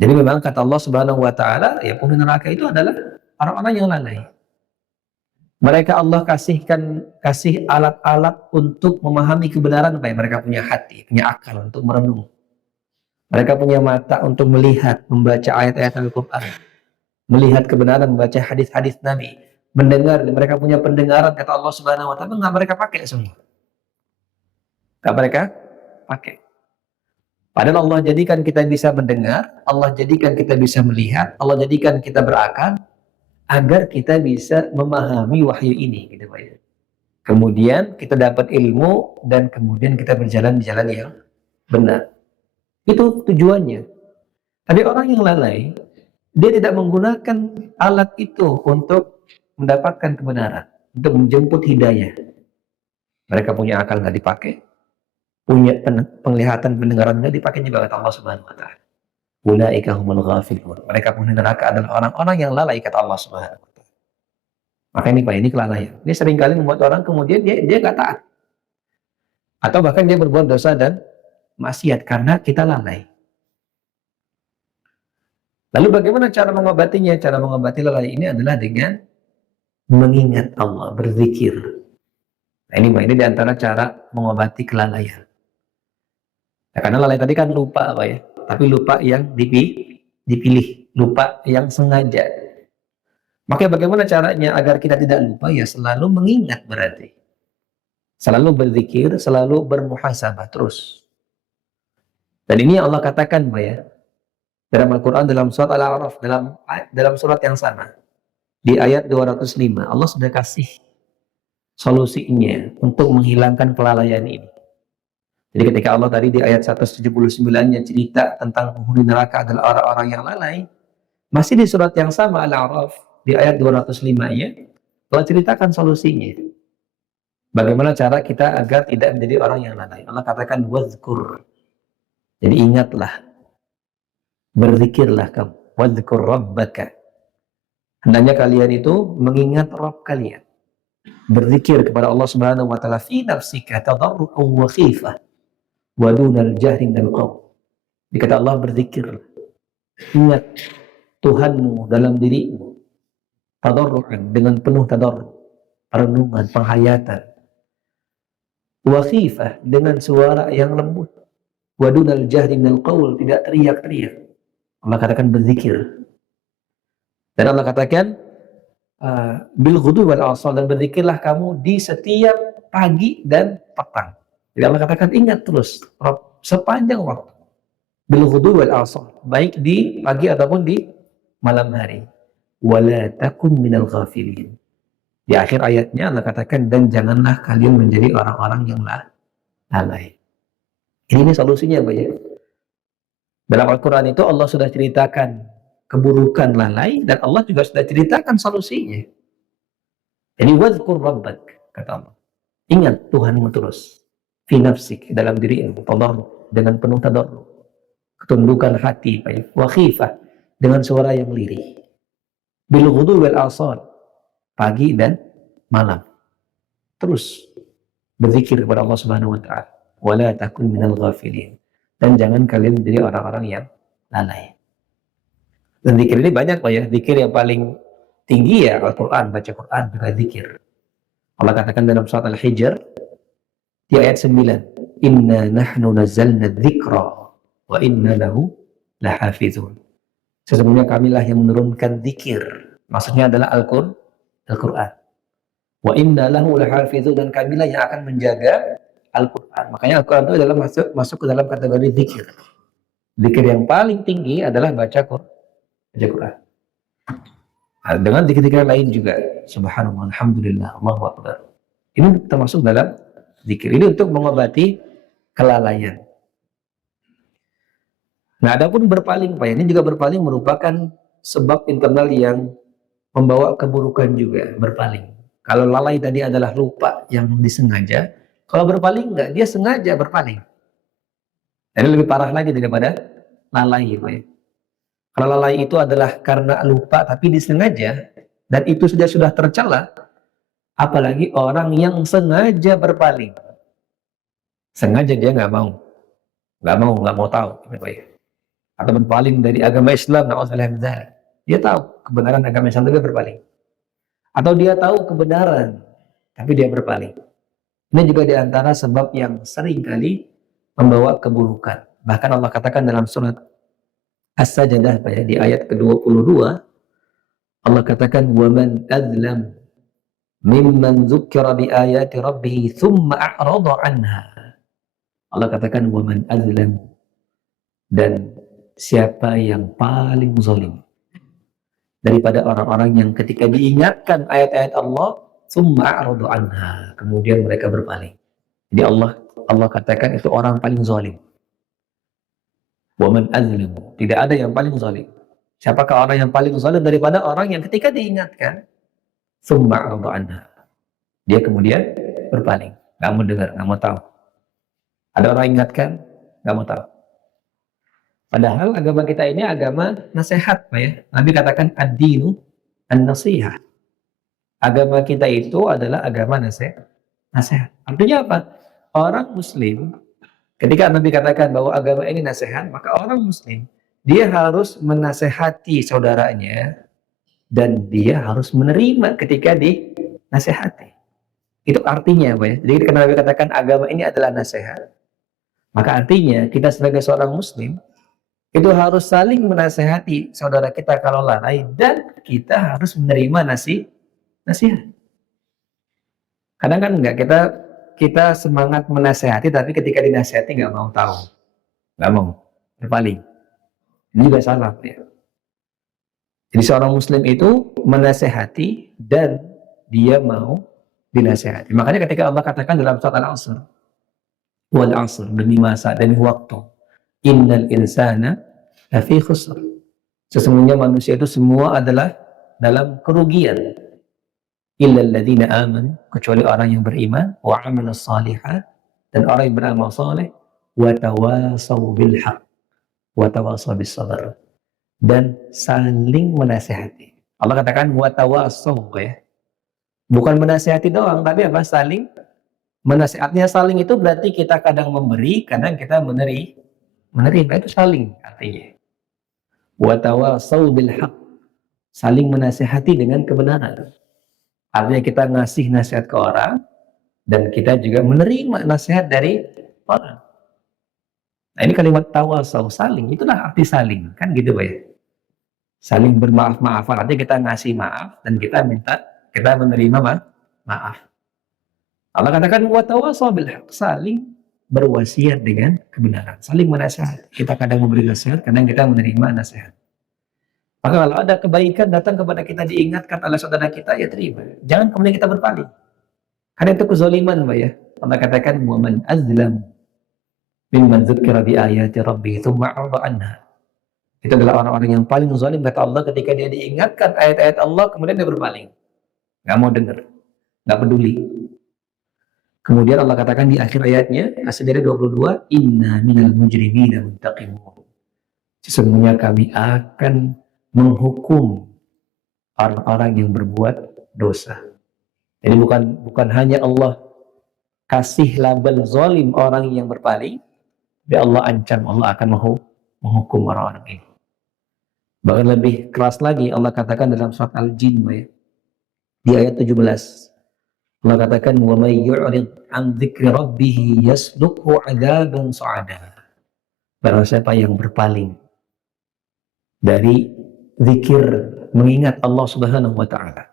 Jadi memang kata Allah Subhanahu wa taala, ya penghuni neraka itu adalah orang-orang yang lalai. Mereka Allah kasih alat-alat untuk memahami kebenaran, supaya mereka punya hati, punya akal untuk merenung. Mereka punya mata untuk melihat, membaca ayat-ayat Al-Qur'an, melihat kebenaran, membaca hadis-hadis Nabi, mendengar, mereka punya pendengaran kata Allah Subhanahu wa taala, enggak mereka pakai semua. Enggak mereka pakai. Padahal Allah jadikan kita bisa mendengar, Allah jadikan kita bisa melihat, Allah jadikan kita berakal, agar kita bisa memahami wahyu ini, gitu Pak ya. Kemudian kita dapat ilmu, dan kemudian kita berjalan di jalan yang benar. Itu tujuannya. Tapi orang yang lalai, dia tidak menggunakan alat itu untuk mendapatkan kebenaran, untuk menjemput hidayah. Mereka punya akal nggak dipakai, punya penglihatan pendengaran nggak dipakai juga kata Allah Subhanahu wa taala. Ulaika humul ghafilun. Mereka penghuni neraka adalah orang-orang yang lalai kata Allah Subhanahu wa taala. Maka ini Pak, ini kelalaian. Ini seringkali membuat orang kemudian dia nggak taat. Atau bahkan dia berbuat dosa dan maksiat karena kita lalai. Lalu bagaimana cara mengobatinya? Cara mengobati lalai ini adalah dengan mengingat Allah, berzikir. Nah ini Pak, ini diantara cara mengobati kelalaian. Ya, karena lalai tadi kan lupa Pak ya, tapi lupa yang dipilih, lupa yang sengaja. Maka bagaimana caranya agar kita tidak lupa? Ya selalu mengingat berarti. Selalu berzikir, selalu bermuhasabah terus. Dan ini Allah katakan Pak ya, dalam Al-Quran, dalam surat Al-A'raf, dalam surat yang sama. Di ayat 205, Allah sudah kasih solusinya untuk menghilangkan kelalaian ini. Jadi ketika Allah tadi di ayat 179-nya cerita tentang penghuni neraka adalah orang-orang yang lalai, masih di surat yang sama Al-A'raf, di ayat 205-nya, Allah ceritakan solusinya. Bagaimana cara kita agar tidak menjadi orang yang lalai. Allah katakan, wazkur. Jadi ingatlah, berzikirlah kamu, wazkur rabbaka. Hendaknya kalian itu mengingat Rabb kalian. Berzikir kepada Allah Subhanahu wa taala fi nafsika tadarru'an wa khifah wa dunal jahri minal qaul. Dikata Allah, berzikir. Ingat Tuhanmu dalam dirimu. Tadarru'an, dengan penuh tadarru', perenungan, penghayatan. Wa khifah, dengan suara yang lembut. Wa dunal jahri minal qaul, tidak teriak-teriak. Allah katakan berzikir. Dan Allah katakan bil ghudu wal asal, dan berzikirlah kamu di setiap pagi dan petang. Jadi Allah katakan ingat terus sepanjang waktu. Bil ghudu wal asal, baik di pagi ataupun di malam hari. Wala takun minal ghafilin. Di akhir ayatnya Allah katakan, dan janganlah kalian menjadi orang-orang yang lalai. Ini solusinya Pak ya. Dalam Al-Quran itu Allah sudah ceritakan keburukan lalai, dan Allah juga sudah ceritakan solusinya. Jadi wazkur rabbak, kata Allah. Ingat Tuhanmu terus. Fi nafsik, dalam dirimu, tadarru, dengan penuh tadarru. Ketundukan hati, wa khifah, dengan suara yang lirih. bil ghudwi wal asal, pagi dan malam. Terus berzikir kepada Allah Subhanahu wa taala. Wala takun minal ghafilin. Dan jangan kalian menjadi orang-orang yang lalai. Dan zikir ini banyak Pak ya. Zikir yang paling tinggi ya Al-Qur'an, baca Quran juga zikir. Allah katakan dalam surat Al-Hijr di ayat 9, "Inna nahnu nazzalna dzikra wa inna lahu lahafizun." Sesungguhnya kamilah yang menurunkan zikir. Maksudnya adalah Al-Qur'an. Wa inna lahu lahafizun, dan kamilah yang akan menjaga Al-Qur'an. Makanya Al-Qur'an itu adalah masuk ke dalam kategori zikir. Zikir yang paling tinggi adalah baca Quran. Nah, dengan zikir-zikir lain juga, subhanallah, alhamdulillah, Allahu akbar. Ini termasuk dalam zikir. Ini untuk mengobati kelalaian. Nah, adapun berpaling, Pak, ini juga berpaling merupakan sebab internal yang membawa keburukan juga, berpaling. Kalau lalai tadi adalah lupa yang disengaja, kalau berpaling enggak, dia sengaja berpaling. Ini lebih parah lagi daripada lalai, Pak ya. Kalau lalai itu adalah karena lupa tapi disengaja, dan itu sudah tercela, apalagi orang yang sengaja berpaling. Sengaja dia nggak mau tahu, Pak ya. Atau berpaling dari agama Islam, na'udzubillah min dzalik. Dia tahu kebenaran agama Islam tapi berpaling. Atau dia tahu kebenaran tapi dia berpaling. Ini juga diantara sebab yang sering kali membawa keburukan. Bahkan Allah katakan dalam surat As-Sajdah di ayat ke-22, Allah katakan, "Waman adzlam mimman dzukkira bi ayati rabbih tsumma a'rada 'anha." Allah katakan waman adzlam, dan siapa yang paling zalim daripada orang-orang yang ketika diingatkan ayat-ayat Allah tsumma a'rada 'anha, kemudian mereka berpaling. Jadi Allah katakan itu orang paling zalim. Waman azlimu, tidak ada yang paling zalim. Siapakah orang yang paling zalim daripada orang yang ketika diingatkan tsumma a'rada 'anha, dia kemudian berpaling, nggak mau dengar, nggak mau tahu. Ada orang ingatkan, nggak mau tahu. Padahal agama kita ini agama nasihat, Pak ya. Nabi katakan ad-dinu an-nasihah. Agama kita itu adalah agama nasihat. Artinya apa? Orang muslim, ketika Nabi katakan bahwa agama ini nasihat, maka orang muslim dia harus menasehati saudaranya dan dia harus menerima ketika dinasehati. Itu artinya, Pak ya. Jadi ketika Nabi katakan agama ini adalah nasihat, maka artinya kita sebagai seorang muslim itu harus saling menasehati saudara kita kalau lalai, dan kita harus menerima nasihat. Kadang kan enggak, kita semangat menasehati tapi ketika dinasehati nggak mau tahu, nggak mau, berpaling. Ini juga salah ya. Jadi seorang muslim itu menasehati dan dia mau dinasehati. Makanya ketika Allah katakan dalam surat Al-Asr, wal 'asr, demi masa, demi waktu, innal insana lafi khusr, sesungguhnya manusia itu semua adalah dalam kerugian, illal ladzina amanu, kecuali orang yang beriman, wa 'amilus shalihat, dan orang yang beramal saleh, wa tawasaw bil haqq wa tawasaw bis sabr, dan saling menasihati. Allah katakan wa tawasaw ya. Bukan menasihati doang, tapi apa? Saling menasihatnya. Saling itu berarti kita kadang memberi, kadang kita menerima, itu saling artinya. Wa tawasaw bil haqq, saling menasihati dengan kebenaran. Artinya kita ngasih nasihat ke orang dan kita juga menerima nasihat dari orang. Nah, ini kalimat tawasaw, saling, itulah arti saling, kan gitu Pak ya. Saling bermaaf-maafan, artinya kita ngasih maaf dan kita menerima maaf. Allah katakan wa tawasaw bil haqq, saling berwasiat dengan kebenaran, saling menasihat. Kita kadang memberi nasihat, kadang kita menerima nasihat. Maka kalau ada kebaikan datang kepada kita, diingatkan oleh saudara kita, ya terima. Jangan kemudian kita berpaling. Karena itu kezaliman, Pak ya. Allah katakan waman azlam mimman dzukira bi ayati rabbih tsumma a'rada anha. Itu adalah orang-orang yang paling zalim, kata Allah, ketika dia diingatkan ayat-ayat Allah kemudian dia berpaling. Nggak mau dengar, nggak peduli. Kemudian Allah katakan di akhir ayatnya, As-Sajdah 22, inna minal mujrimina muntaqimun. Sesungguhnya kami akan menghukum orang-orang yang berbuat dosa. Jadi bukan hanya Allah kasih label zalim orang yang berpaling, tapi Allah ancam, Allah akan menghukum orang-orang ini. Bahkan lebih keras lagi Allah katakan dalam surat Al-Jin di ayat 17. Allah katakan wa may yu'rid an dzikri rabbih yaslukhu 'adzaban sa'ada. Barang siapa yang berpaling dari zikir mengingat Allah Subhanahu wa taala,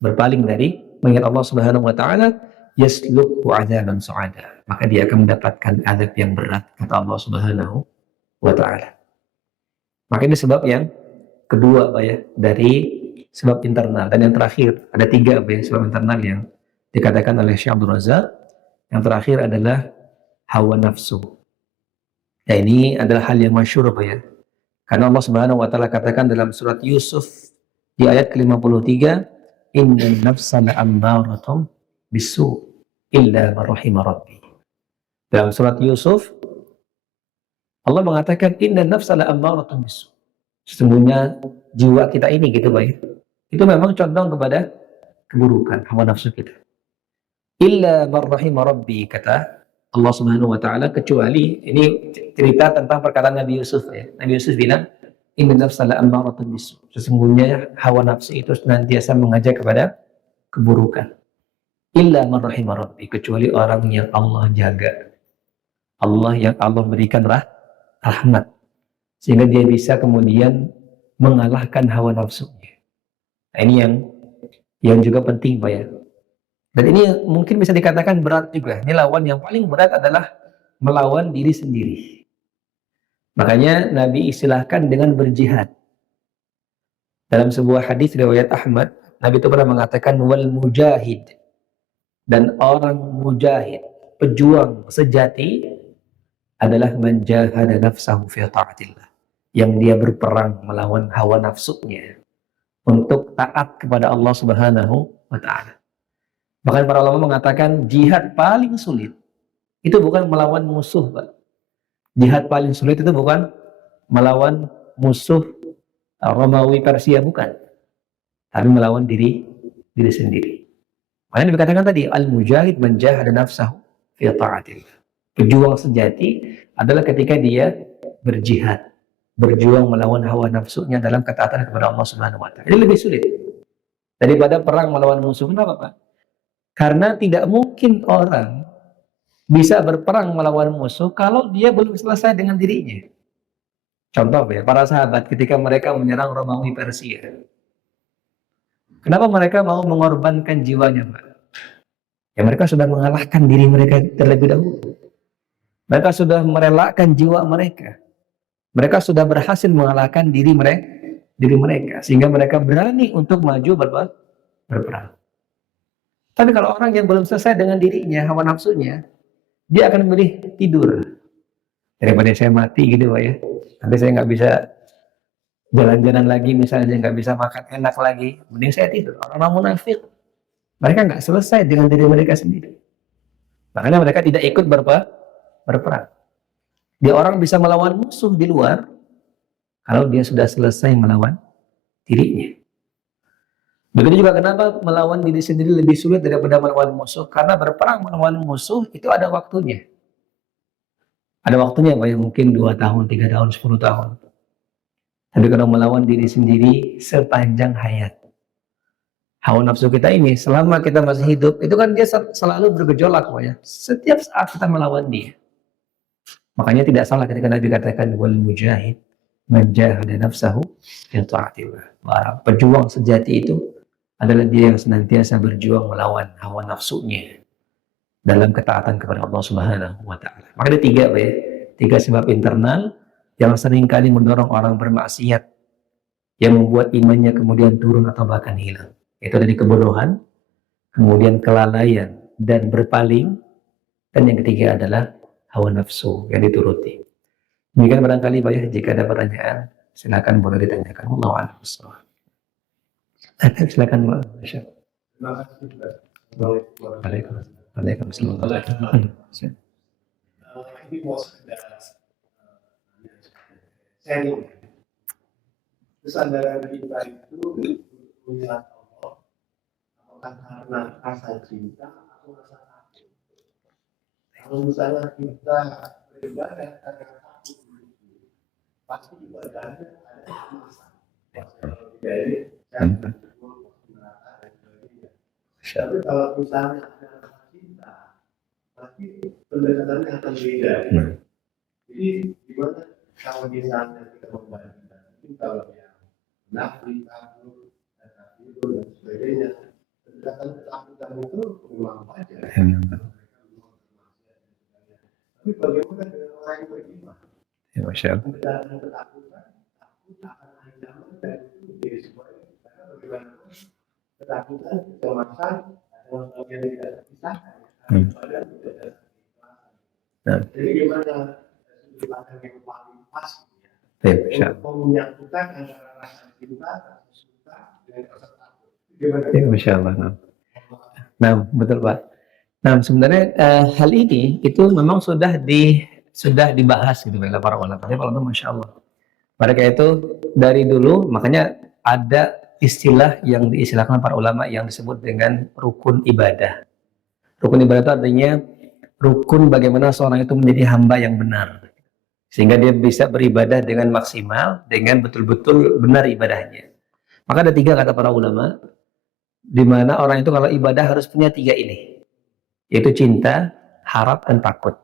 berpaling dari mengingat Allah Subhanahu wa taala, yaslukhu 'adzaban sa'ada, maka dia akan mendapatkan azab yang berat kata Allah Subhanahu wa taala. Maka ini sebab yang kedua dari sebab internal. Dan yang terakhir ada 3 sebab internal yang dikatakan oleh Syekh Abdul Razak. Yang terakhir adalah hawa nafsu. Ya, ini adalah hal yang masyhur karena Allah Subhanahu wa taala katakan dalam surat Yusuf di ayat ke-53, innan nafsa la'ammaratum bisu illa man rahima rabbi. Dalam surat Yusuf Allah mengatakan innan nafsa la'ammaratum bisu. Sesungguhnya jiwa kita ini gitu itu memang condong kepada keburukan, hawa nafsu kita. Illa man rahima rabbi, kata Allah Subhanahu wa taala, kecuali, ini cerita tentang perkataan Nabi Yusuf Nabi Yusuf bilang, inna nafsa la'ammaratun bisu. Sesungguhnya hawa nafsu itu senantiasa mengajak kepada keburukan. Illa man rahima rabbi, kecuali orang yang Allah jaga. yang Allah berikan rahmat sehingga dia bisa kemudian mengalahkan hawa nafsunya. Nah, ini yang juga penting Dan ini mungkin bisa dikatakan berat juga. Ini lawan yang paling berat adalah melawan diri sendiri. Makanya Nabi istilahkan dengan berjihad. Dalam sebuah hadis riwayat Ahmad, Nabi itu pernah mengatakan wal mujahid, dan orang mujahid, pejuang sejati adalah man jahada nafsahu fi ta'atillah, yang dia berperang melawan hawa nafsunya untuk taat kepada Allah Subhanahu wa taala. Bahkan para ulama mengatakan jihad paling sulit itu bukan melawan musuh, Pak. Jihad paling sulit itu bukan melawan musuh Romawi Persia, bukan. Tapi melawan diri sendiri. Makanya dikatakan tadi al-mujahid man jahada nafsahu fi ta'atillah. Pejuang sejati adalah ketika dia berjihad, berjuang melawan hawa nafsunya dalam ketaatan kepada Allah Subhanahu wa taala. Ini lebih sulit daripada perang melawan musuh. Kenapa, Pak? Karena tidak mungkin orang bisa berperang melawan musuh kalau dia belum selesai dengan dirinya. Contoh para sahabat ketika mereka menyerang Romawi Persia. Kenapa mereka mau mengorbankan jiwanya, Pak? Ya mereka sudah mengalahkan diri mereka terlebih dahulu. Mereka sudah merelakan jiwa mereka. Mereka sudah berhasil mengalahkan diri mereka. Sehingga mereka berani untuk maju berperang. Tapi kalau orang yang belum selesai dengan dirinya, hawa nafsunya, dia akan memilih tidur. Daripada saya mati gitu, Pak Nanti saya nggak bisa jalan-jalan lagi, misalnya nggak bisa makan enak lagi, mending saya tidur. Orang munafik, mereka nggak selesai dengan diri mereka sendiri. Makanya mereka tidak ikut berperang. Dia orang bisa melawan musuh di luar kalau dia sudah selesai melawan dirinya. Begitu juga kenapa melawan diri sendiri lebih sulit daripada melawan musuh? Karena berperang melawan musuh itu ada waktunya. Ada waktunya, Pak mungkin 2 tahun, 3 tahun, 10 tahun. Tapi kalau melawan diri sendiri sepanjang hayat. Hawa nafsu kita ini selama kita masih hidup, itu kan dia selalu bergejolak, Pak Setiap saat kita melawan dia. Makanya tidak salah ketika Nabi katakan wal mujahid man jahada nafsahu fi ta'atillah. Pejuang sejati itu adalah dia yang senantiasa berjuang melawan hawa nafsunya dalam ketaatan kepada Allah Subhanahu wa taala. Maka ada 3 3 sebab internal yang seringkali mendorong orang bermaksiat, yang membuat imannya kemudian turun atau bahkan hilang. Itu dari kebodohan, kemudian kelalaian dan berpaling, dan yang ketiga adalah hawa nafsu yang dituruti. Demikian barangkali jika ada pertanyaan silakan boleh ditanyakan. Wallahu a'lam bishawab. Silakan, Pak. Terima kasih. Waalaikumsalam. Ini mau sekedar sharing. Terus antara kita itu melihat Allah, apakah karena rasa cinta atau rasa takut? Kalau misalnya kita beribadah karena takut, pasti ibadahnya ada masalah. Jadi, tapi kalau misalnya ada rasa cinta, pasti pendekatannya akan beda. Jadi gimana kalau misalnya kita membandingkan itu, kalau yang nafri, kabur, dan sebagainya, pendekatan ketakutan itu memang wajar. Tapi bagaimana dengan orang yang beriman? Ya, Masya Allah. Pendekatan ketakutan, takut akan ancaman dan itu jadi semuanya. Karena bagaimana ketakutan, kecemasan, adalah bagian yang tidak terpisahkan. Jadi gimana sudut pandang yang paling pas untuk menyatukan antara rasa cinta, rasa suka dengan rasa takut? Gimana? Ya, Masya Allah. Nah, betul Pak. Nah, sebenarnya hal ini itu memang sudah dibahas gitu oleh para ulama. Kalau itu Masya Allah. Mereka itu dari dulu, makanya ada istilah yang diistilahkan para ulama yang disebut dengan rukun ibadah. Rukun ibadah itu artinya rukun bagaimana seorang itu menjadi hamba yang benar, sehingga dia bisa beribadah dengan maksimal, dengan betul-betul benar ibadahnya. Maka ada 3 kata para ulama, di mana orang itu kalau ibadah harus punya 3 ini, yaitu cinta, harap, dan takut.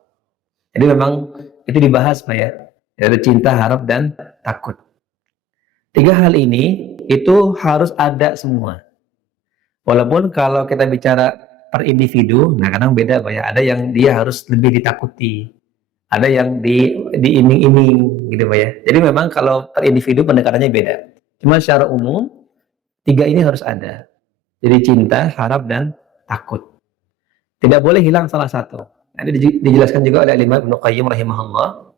Jadi memang itu dibahas Pak ya, ada cinta, harap, dan takut. 3 hal ini itu harus ada semua. Walaupun kalau kita bicara per individu, nah kadang beda Pak ya. Ada yang dia harus lebih ditakuti, ada yang diiming-iming gitu Pak ya. Jadi memang kalau per individu pendekatannya beda. Cuma secara umum 3 ini harus ada. Jadi cinta, harap, dan takut. Tidak boleh hilang salah satu. Nanti dijelaskan juga oleh Imam Ibnu Qayyim rahimahullah.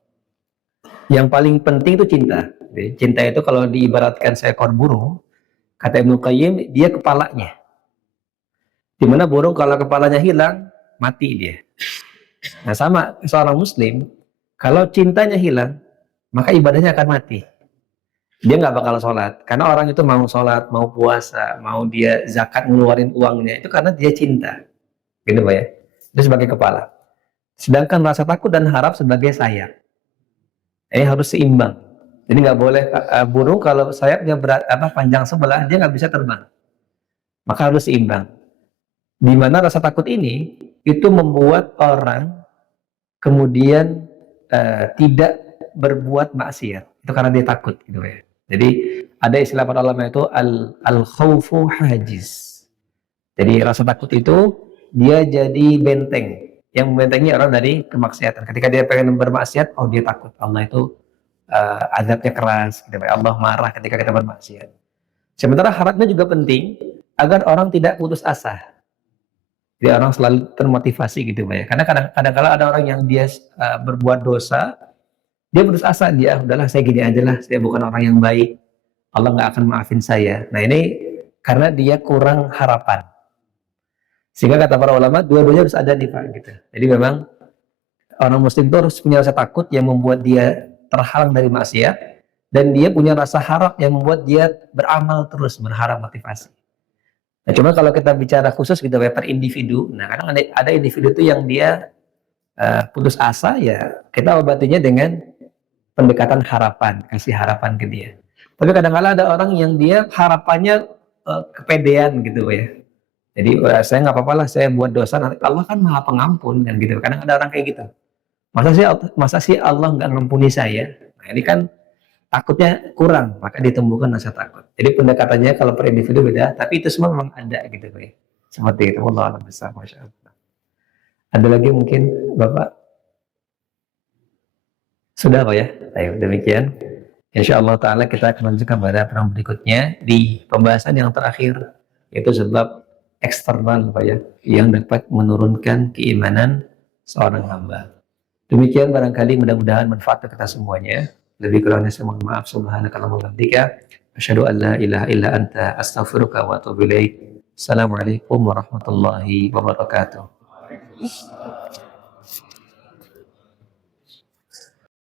Yang paling penting itu cinta. Jadi, cinta itu kalau diibaratkan seekor burung, kata Ibnu Qayyim, dia kepalanya. Dimana burung kalau kepalanya hilang, mati dia. Nah sama seorang muslim, kalau cintanya hilang, maka ibadahnya akan mati. Dia nggak bakal sholat, karena orang itu mau sholat, mau puasa, mau dia zakat ngeluarin uangnya, itu karena dia cinta. Gitu Pak ya. Itu sebagai kepala. Sedangkan rasa takut dan harap sebagai sayap. Ini harus seimbang. Jadi nggak boleh burung kalau sayapnya panjang sebelah, dia nggak bisa terbang. Maka harus seimbang. Di mana rasa takut ini itu membuat orang kemudian tidak berbuat maksiat. Itu karena dia takut gitu ya. Jadi ada istilah para ulama itu al-khawfu hajiz. Jadi rasa takut itu dia jadi benteng yang membentengi orang dari kemaksiatan. Ketika dia pengen bermaksiat, oh dia takut Allah itu azabnya keras gitu ya. Allah marah ketika kita bermaksiat. Sementara harapnya juga penting agar orang tidak putus asa. Jadi orang selalu termotivasi gitu Pak ya. Karena kadang-kadang ada orang yang dia berbuat dosa, dia putus asa, dia udahlah saya gini aja lah, saya bukan orang yang baik, Allah nggak akan maafin saya. Nah ini karena dia kurang harapan. Sehingga kata para ulama, dua-duanya harus ada nih Pak gitu. Jadi memang orang muslim itu harus punya rasa takut yang membuat dia terhalang dari maksiat, dan dia punya rasa harap yang membuat dia beramal terus, berharap motivasi. Nah, cuma kalau kita bicara khusus gitu per individu, nah kadang ada individu itu yang dia putus asa, ya kita obatinya dengan pendekatan harapan, kasih harapan ke dia. Tapi kadang-kadang ada orang yang dia harapannya kepedean gitu ya. Jadi saya nggak apa-apa lah, saya buat dosa, nanti Allah kan maha pengampun kan gitu. Kadang ada orang kayak gitu. Masa sih Allah nggak ngampuni saya? Nah, ini kan takutnya kurang, maka ditumbuhkan rasa takut. Jadi pendekatannya kalau per individu beda, tapi itu semua memang ada gitu Pak ya. Seperti itu. Wallahu a'lam bishawab. Masyaallah. Ada lagi mungkin Bapak? Sudah Pak ya? Ayo, demikian. Insyaallah taala kita akan lanjutkan pada pertemuan berikutnya di pembahasan yang terakhir, yaitu sebab eksternal Pak ya, yang dapat menurunkan keimanan seorang hamba. Demikian barangkali, mudah-mudahan manfaat kita semuanya. Lebih kurangnya saya mohon maaf. Subhanakallahumma wa bihamdika, asyhadu an la ilaha illa anta, astaghfiruka wa atubu ilaik. Assalamualaikum warahmatullahi wabarakatuh.